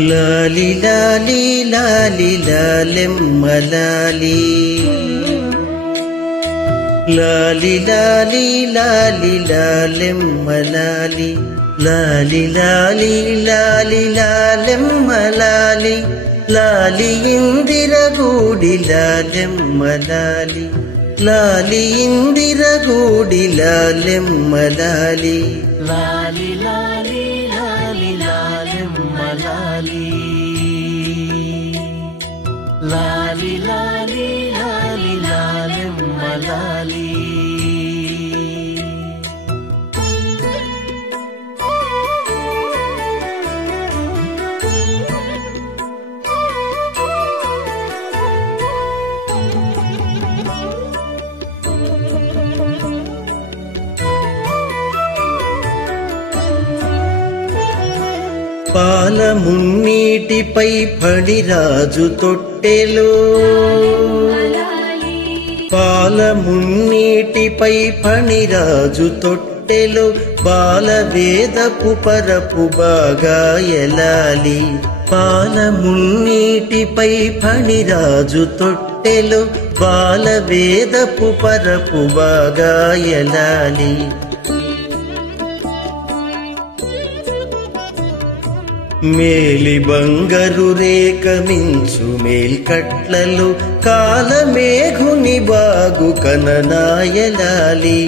లాలి లాలి లాలి లాలెమ్మ లాలి లాలి లాలి లాలి లాలెమ్మ లాలి లాలి లాలి లాలి లాలెమ్మ లాలి లాలి ఇందిరగూడి లాలెమ్మ లాలి లాలి ఇందిరగూడి లాలెమ్మ లాలి లాలి లాలి లాలి లాలెమ్మ లాలి లాలి లాలి లాలి లాలెమ్మ లాలి పాల మున్నీటిపై ఫణిరాజు తొట్టెలో పాల మున్నీటిపై ఫణిరాజు తొట్టెలో బాల వేదపు పరపు బాగా ఎలాలి పాల మున్నీటిపై ఫణిరాజు తొట్టెలో బాల వేదపు పరపు బాగా ఎలాలి మేలి బంగరు రేఖ మించు మేల్కట్లలో కాలమేఘుని బాగు కననాయలాలి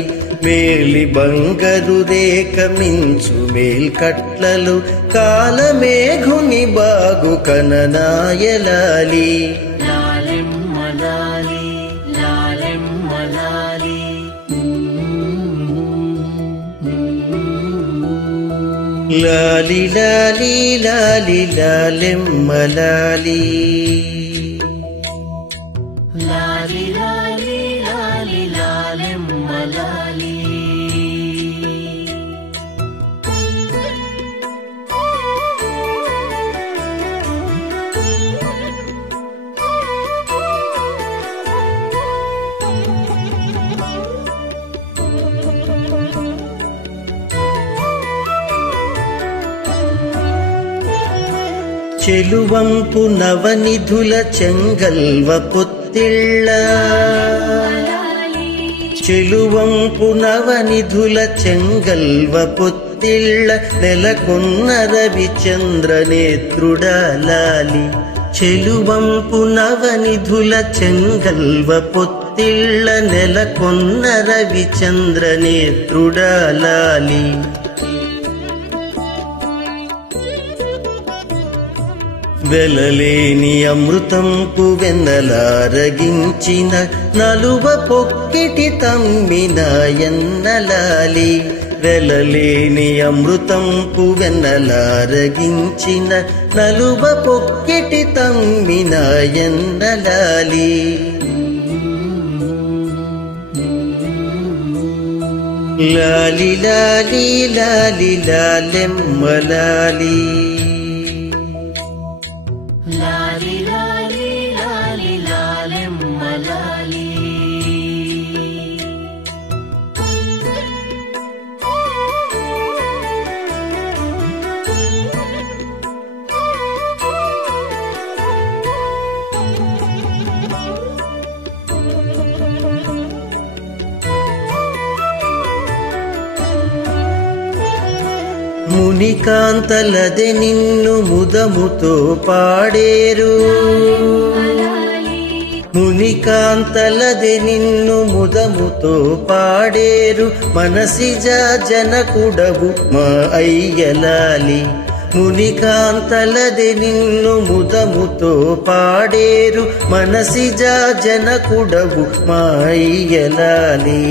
మేలి బంగరు రేఖ మించు మేల్కట్లలో కాలమేఘుని బాగు కననాయలాలి లాలెమ్మ లాలి లాలెమ్మ లాలి లాలి లాలి లాలి లాలెమ్మ లాలి లాలి లాలి లాలి లాలెమ్మ లాలి చెలువంపు నవనిధుల చెంగల్వ పొత్తిళ్ళ చెలువంపు నవనిధుల చెంగల్వ పొత్తిళ్ళ నెలకొన్న రవిచంద్ర నేత్రుడాలాలి చెలువంపు నవనిధుల చెంగల్వ పొత్తిళ్ళ నెలకొన్న రవిచంద్ర నేత్రుడాలాలి వెలలేని అమృతంపు వెన్నలారగించిన నలువ పొక్కిటి తమ్మిన ఎన్నలాలి వెలలేని అమృతంపు వెన్నలారగించిన నలువ పొక్కిటి తమ్మిన ఎన్నలాలి లాలి లాలి లాలి లాలెమ్మ లాలి లాలి లాలి లాలి లాలెమ్మ లాలి మునికాంతలదే నిన్ను ముదముతో పాడేరు మునికాంతలదే నిన్ను ముదముతో పాడేరు మనసిజ జనకుడవు మా అయ్యలాలి మునికాంతలదే నిన్ను ముదముతో పాడేరు మనసిజ జనకుడవు మా అయ్యలాలి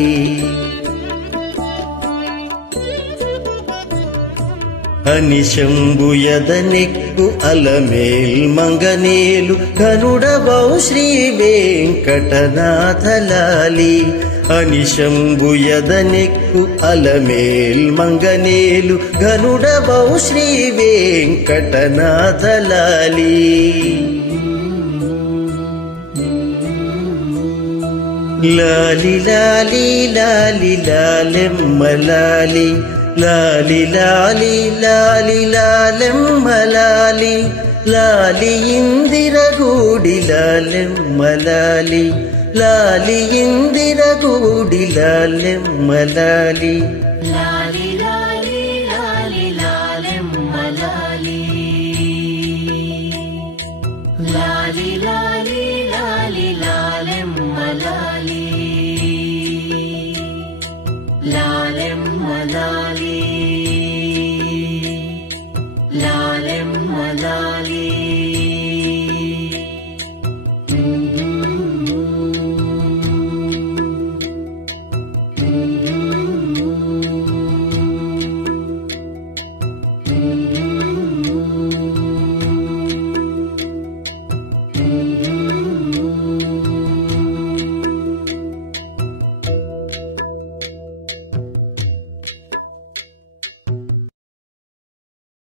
అనిశంబుయదనెక్కు అలమేల్ మంగనేలు కనుడవౌ శ్రీ వెంకటనాథలాలి అనిశంబుయదనెక్కు అలమేల్ మంగనేలు కనుడవౌ శ్రీ వెంకటనాథలాలి లాలి లాలి లాలి లాలెమ్మ లాలి లాలి లాలి లాలి లాలెమ్మ లాలి లాలి ఇందిరగూడి లాలెమ్మ లాలి, లాలి ఇందిరగూడి లాలెమ్మ లాలి. లాలి లాలి లాలి లాలెమ్మ లాలి. లాలి లాలి లాలి లాలెమ్మ లాలి.